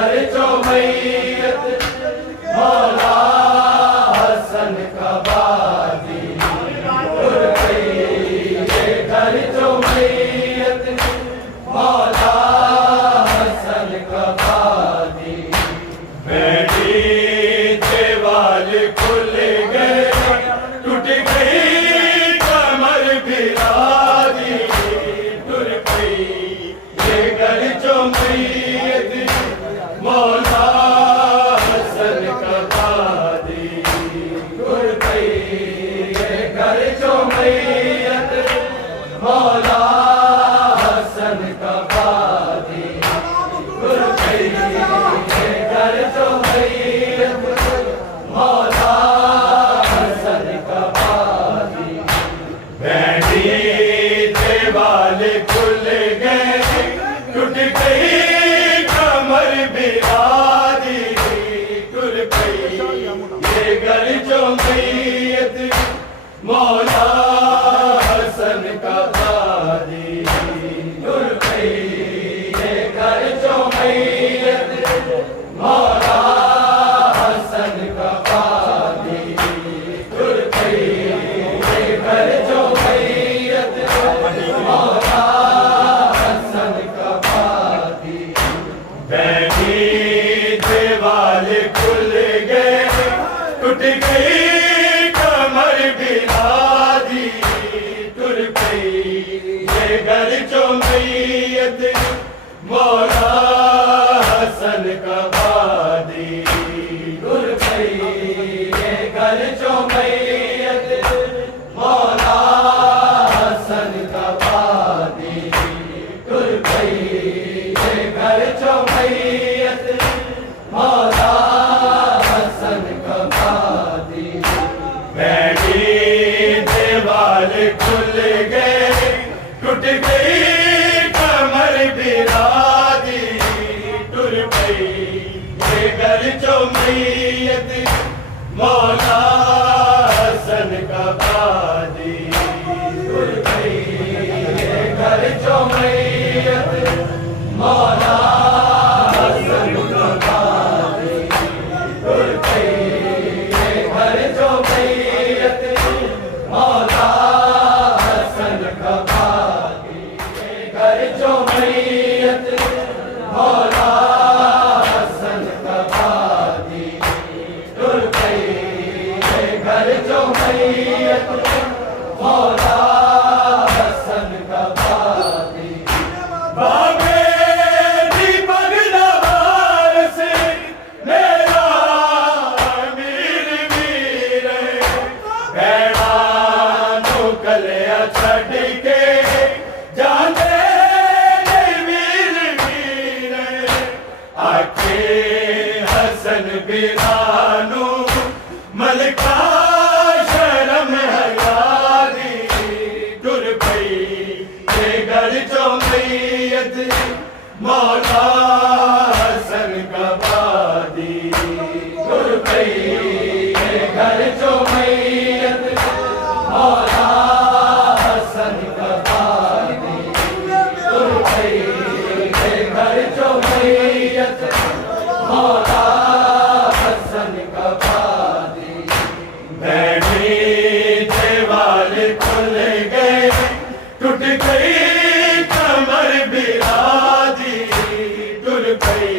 घर जो मैयत मौला हसन का बादी उड़ गई, ये घर जो मैयत मौला हसन का बादी। बैठी देवाल खुल गए, टूट गई कमर भिरा दी, टूट गई ये घर जो मैयत मौला हसन का बादी टूट गई, ये घर जो मैयत मौला हसन का बादी टूट गई, ये घर जो मैयत मौला हसन का बादी। बैठी देवाल खुल गए, टूट गई कमर बिरादी, टूट गई ये घर जो मैयत मौला हसन का बादी टूट गई, ये घर जो मैयत मौला हसन का बादी टूट गई, ये घर जो मैयत मौला हसन का बादी। बैठी देवाल खुल गए, टूट गई कमर बिरादी, टूट गई ये घर जो मैयत मौला हसन का बादी टूट गई, ये घर जो मैयत मौला हसन का बादी टूट गई, ये घर जो मैयत मौला हसन का बादी। बैठी देवाल खुल गए, टूट गई कमर बिरादी, टूट गई ये घर जो मैयत मौला हसन का बादी टूट गई, ये घर जो मैयत मौला हसन का बादी टूट गई, ये घर जो मैयत मौला हसन का बादी, ये घर जो मैयत मौला हसन का बादी टूट गई, ये घर जो मैयत मौला हसन का बादी। बाबे दीपक नवार से मेरा मीर वीर, भैड़ानो कलिया छड़ के जाने वीर वीर, आखे हसन बिरानो मलका शर्म हयादी, टूट गई ये घर जो मैयत मौला हसन का बादी टूट गई, ये घर जो मैयत मौला हसन का बादी टूट गई, ये घर जो मैयत मौला हसन का बादी। बैठी देवाल खुल गए, टूट गई कमर बिरादी, टूट गई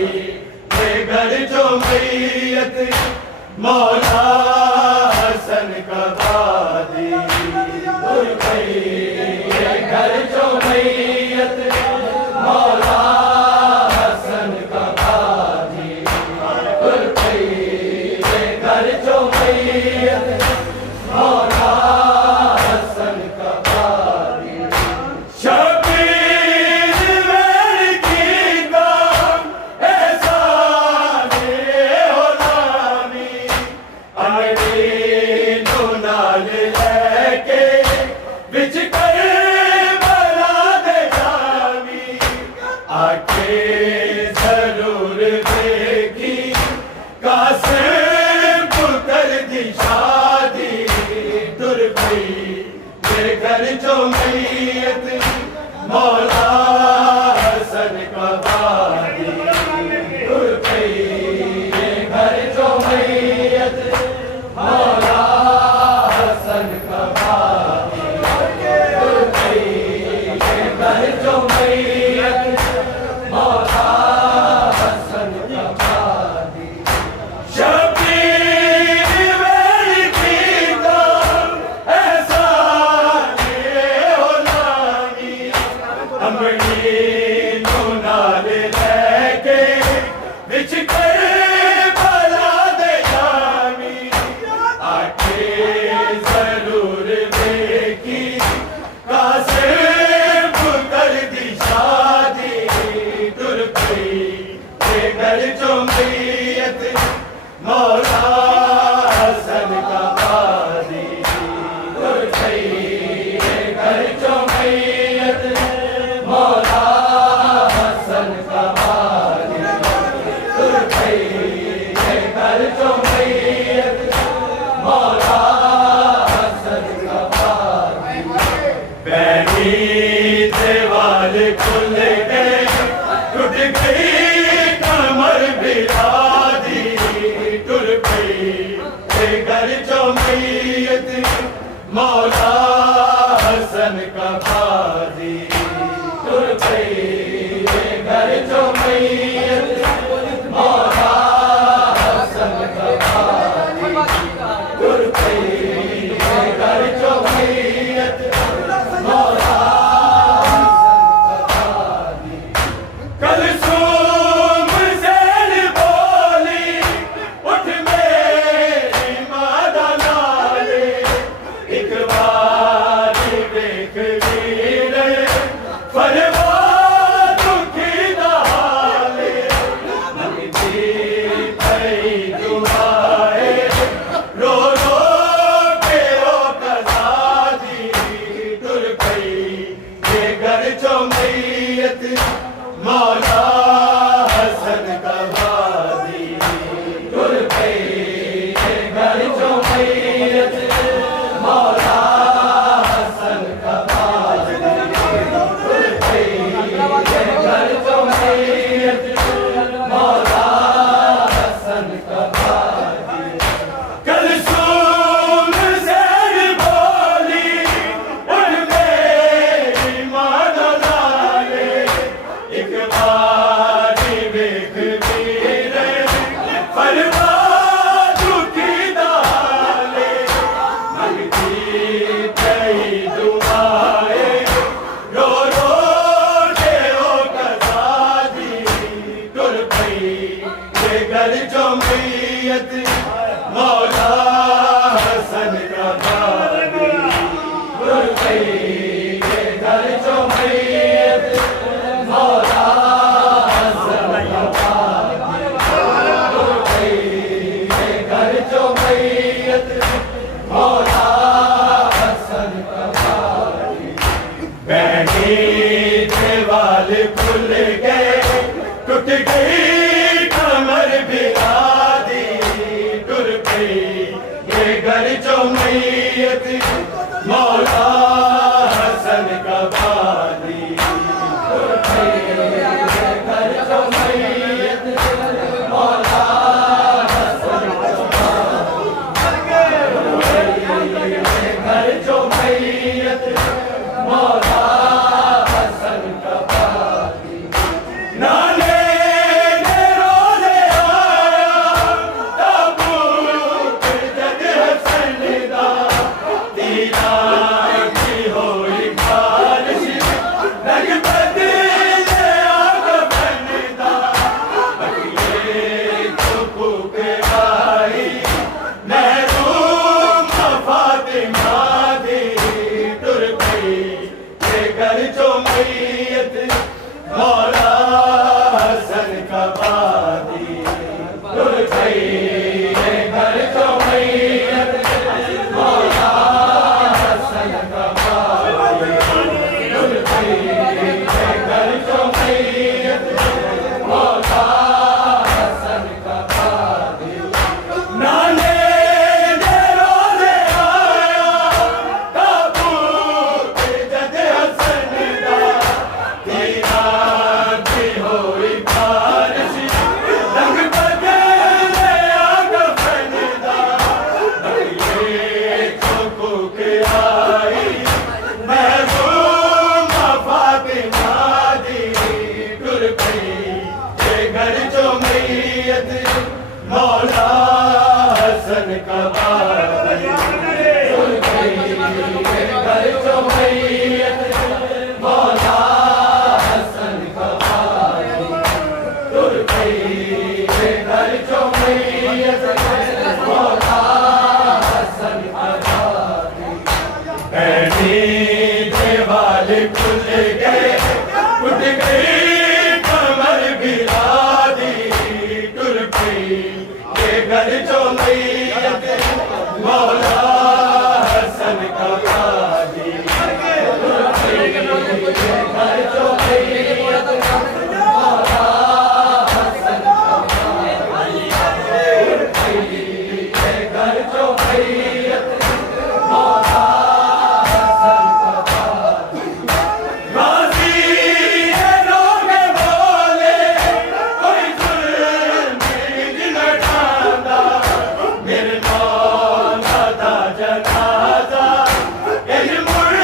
ये घर जो मैयत मौला हसन का बादी टूट गई, ये घर जो मैयत मौला हसन का बादी टूट गई, ये घर जो मैयत मौला हसन का बादी। शबीर वेर की गाम एहसाने हो रानी, चो मैयत मौला हसन का काजी तुर गई ये घर चो मैयत मौला हसन का काजी तुर गई ये घर चो मैयत मौला हसन का काजी बैठी दीवार खुल गए टूट गई कमर बिरादी टूट गई ये घर चो मैयत मौला हसन का काजी टूट गई ये घर चो मैयत मौला हसन का काजी टूट गई ये घर चो मैयत मौला कलसूम ज़ैन बोली उठ मेरी मादा नाले एक बार देख वीरे फरमान दुखी नाले मंगती पई दुआए रो रो के ओ कज़ादी टुर गई ये घर चो मैयत मौला हसन का काजी टुर गई ये घर चो मैयत मौला हसन का काजी टुर गई ये घर चो मैयत मौला हसन का काजी कलसूम ज़ैन बोली उठ मेरी मादा नाले एक बार देख वीरे फरमान दुखी नाले मंगती पई दुआए रो रो के ओ कज़ादी टुर गई ये घर चो मैयत मौला हसन का काजी टुर गई ये घर चो मैयत मौला हसन का काजी टुर गई ये घर चो मैयत मौला हसन का काजी बैठी दीवार खुल गए टूट गई कमर बिरादी टुर गई ये घर चो मैयत मौला हसन का काजी टुर गई ये घर चो मैयत मौला हसन का काजी ये घर चो मैयत मौला हसन का काजी नाले ने रोज़े आया ताबूत जद हसन दा दीदार की होई बारिश रंग बदले आग बनदा बकिए चुप के आई महरूम फातिमा दी टुर गई ये घर चो मैयत मौला हसन का काजी टुर गई ये घर चो मैयत मौला हसन का काजी टुर गई ये घर चो मैयत मौला हसन का काजी नाने ने रोज़े आया ताबूत जद हसन दा दीदार की होई बारिश रंग बदले आग बनदा बकिए चुप के आई महबूब फातिमा दी टुर गई ये घर चो मैयत मौला हसन का काजी टुर गई ये घर चो मैयत मौला हसन का काजी टुर गई ये घर चो मैयत मौला हसन का काजी बैठी दीवार खुल गए उठ गई कमर बिरादी ये घर जो मैयत मौला हसन का बादी टुर पई, ये घर जो मैयत मौला हसन का बादी टुर पई, ये घर जो मैयत मौला हसन का बादी। गाजी ये लोग बोले कोई जुल्म न ढांदा, मेरे मौला दा जनाजा इज मुड़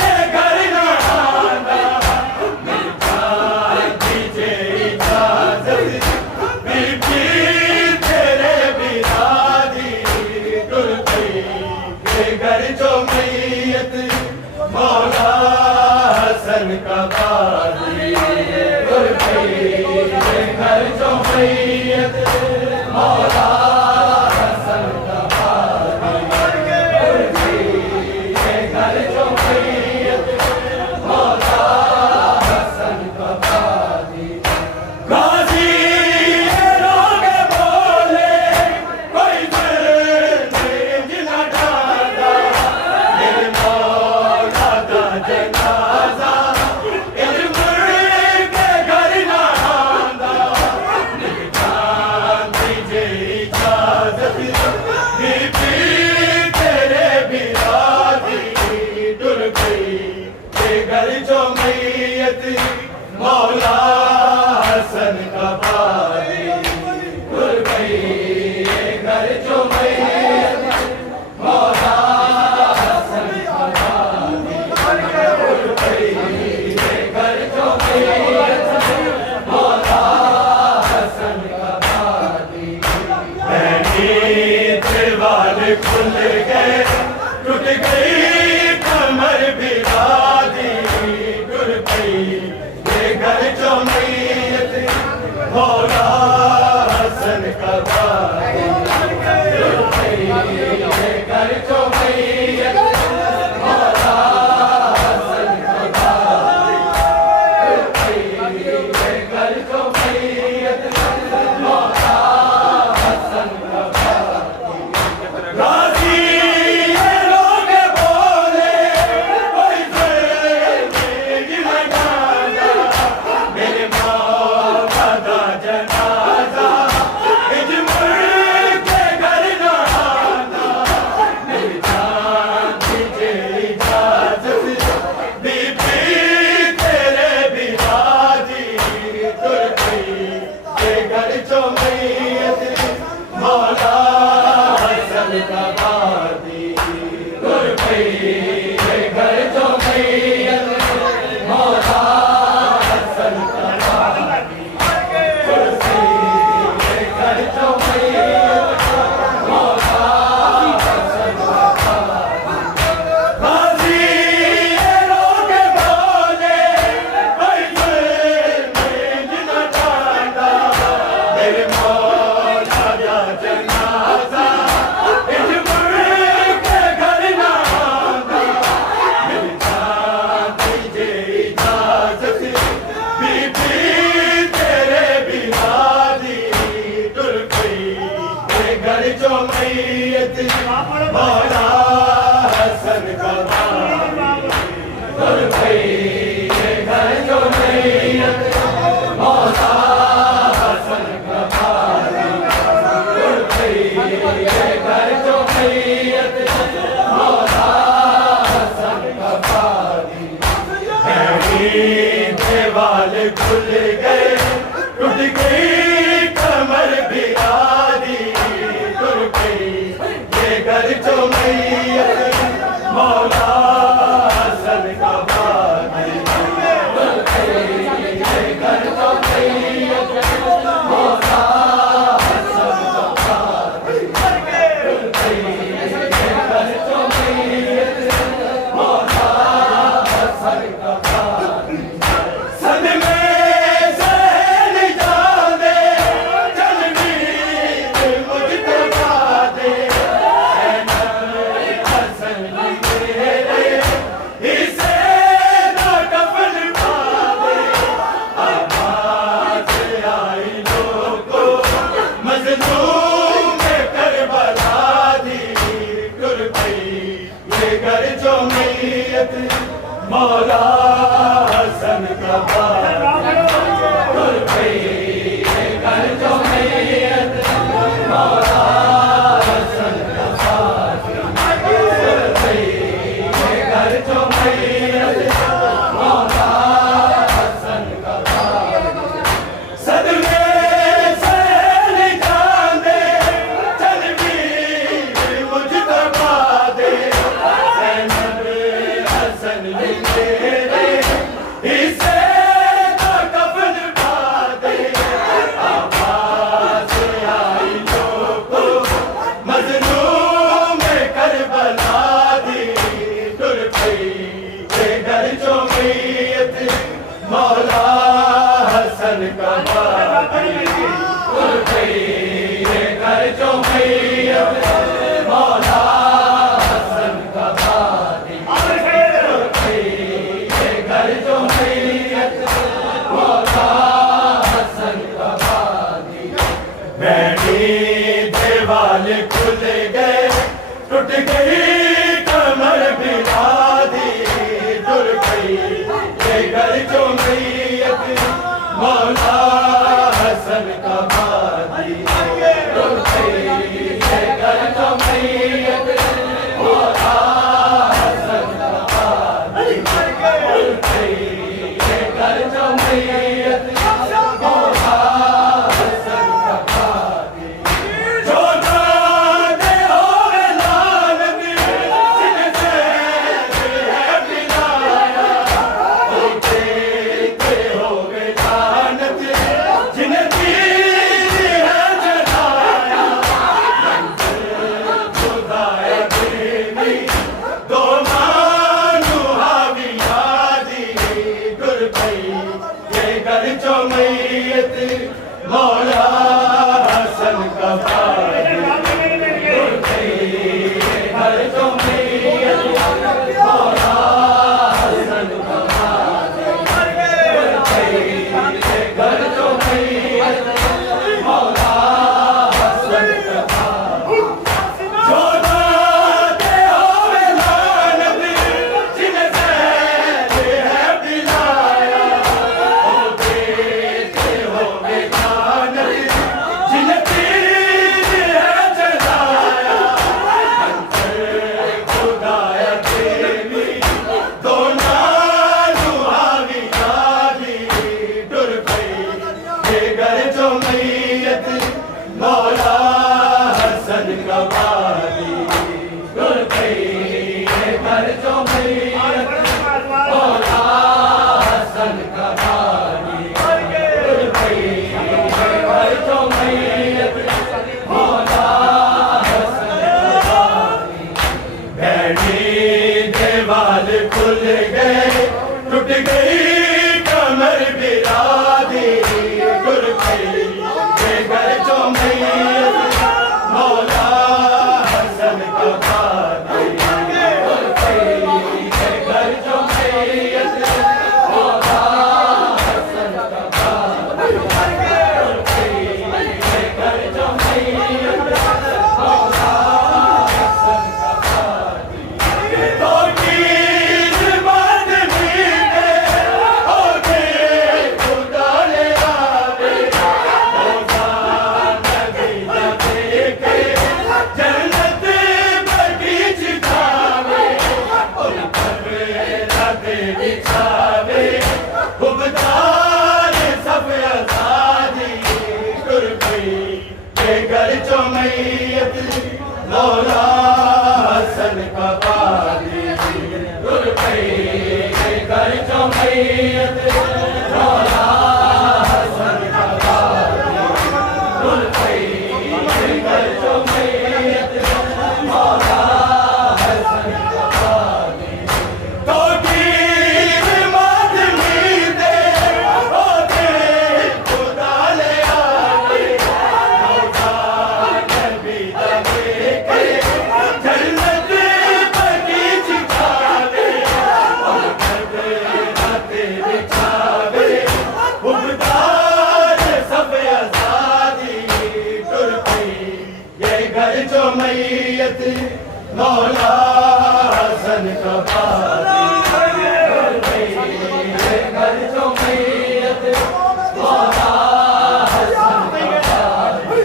के घर न आंदा। मेरी जान दीजे इजाजत बीबी तेरे बिरादी टुर पई, ये घर जो मैयत मौला हसन का बादी टुर पई, ये घर जो मैयत मौला हसन का बादी टुर पई, ये घर जो मैयत मौला हसन का बादी। गाजी ये लोग बोले कोई जुल्म न ढांदा, मेरे मौला दा जनाजा इज मुड़ के घर न आंदा। मेरी जान दीजे इजाजत बीबी तेरे बिरादी टुर पई, ये घर जो मैयत मौला हसन का बादी टुर पई, ये घर जो मैयत मौला हसन का बादी टुर पई, ये घर जो मैयत मौला हसन का बादी। दीवार खुल गए टूट गई कमर बिरादी टुर पई, ये घर जो मैयत मौला हसन का बादी टुर पई, ये घर जो मैयत मौला हसन का बादी टुर पई, ये घर जो मैयत मौला हसन का बादी। गाजी ये लोग बोले कोई जुल्म न ढांदा, मेरे मौला दा जनाजा इज मुड़ के घर न आंदा। मेरी जान दीजे इजाजत बीबी तेरे बिरादी टुर पई, ये घर जो मैयत मौला हसन का बादी टुर पई, ये घर जो मैयत मौला हसन का बादी टुर पई, ये घर जो मैयत मौला हसन का बादी। गाजी ये लोग बोले कोई जुल्म न ढांदा, मेरे मौला दा जनाजा इज मुड़ के घर न आंदा। मेरी जान दीजे इजाजत बीबी तेरे बिरादी टुर पई, ये घर जो मैयत मौला हसन का बादी टुर पई, ये घर जो मैयत मौला हसन का बादी टुर पई, ये घर जो मैयत मौला हसन का बादी। दीवार खुल गए टूट गई कमर बिरादी टुर पई, ये घर जो बैठी दीवार खुल गए टूट गई कमर बिला दी टूट गई ये घर जो मैयत मौला हसन का बादी टूट गई ये घर जो मैयत मौला हसन का बादी टूट गई ये घर जो मैयत मौला हसन का बादी जो जाने होवे लानत जिनसे है बिलाया वो देखते होवे लानत जिन्हें तीर है जलाया खुदाए देवी दो मानू हावी यादी गुर गई ये घर जो मैयत मौला हसन का बादी गुर गई ये घर जो मैयत मौला हसन का बादी गुर गई ये घर जो मैयत मौला हसन का बादी जो जाते होवे लानत जिनसे है बिलाया वो देखते होवे लानत जिन्हें तीर है जलाया खुदाया देवी दो नानू हावी यादी डुर गई ये घर जो मैयत मौला हसन का बादी डुर गई ये घर जो मैयत मौला हसन का बादी डुर गई ये घर जो मैयत मौला हसन का बादी बैठी दीवार खुल गए टूट गई कमर बिला दी टूट गई ये घर जो मैयत मौला हसन का बादी टूट गई ये घर जो मैयत मौला हसन का बादी टूट गई ये घर जो मैयत मौला हसन का बादी तो तीर बाद मीठे होके खुदा ले आवे रोज़ाना नबी देखे जन्नत बगीच जावे उन पर राते बिछावे खुबदार सब आजादी गुर गई ये घर जो मैयत मौला हसन का बादी गुर गई ये घर जो मैयत मौला हसन का बादी गुर गई ये घर जो मैयत मौला हसन का बादी तो तीर मात मीते होके खुदा ले आवे रोज़ाना नबी देखे जन्नत बगीच जावे और घर राते बिछावे खुबदार सब आजादी टुर गई ये घर जो मैयत मौला हसन का बादी टुर गई ये घर जो मैयत मौला हसन का बादी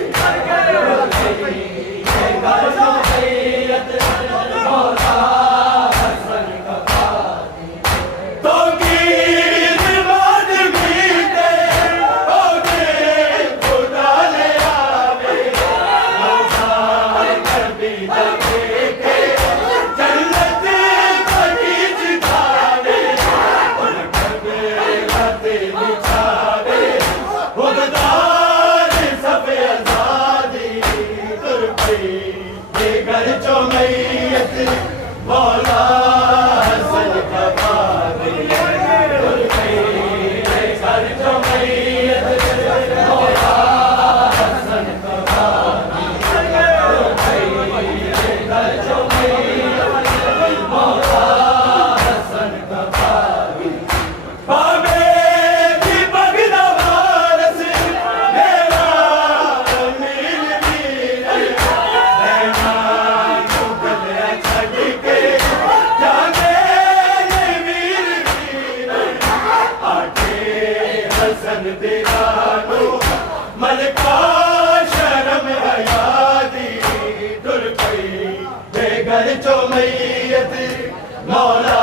टुर गई ये घर जो मैयत मौला हसन का बादी तो कीर बाद मीठे होके खुदा ले आवे रोज़ाना नबी देखे जन्नत बगीच वीरानो मलका शर्म हयादी टुर पई, जे घर चो मैयत मौला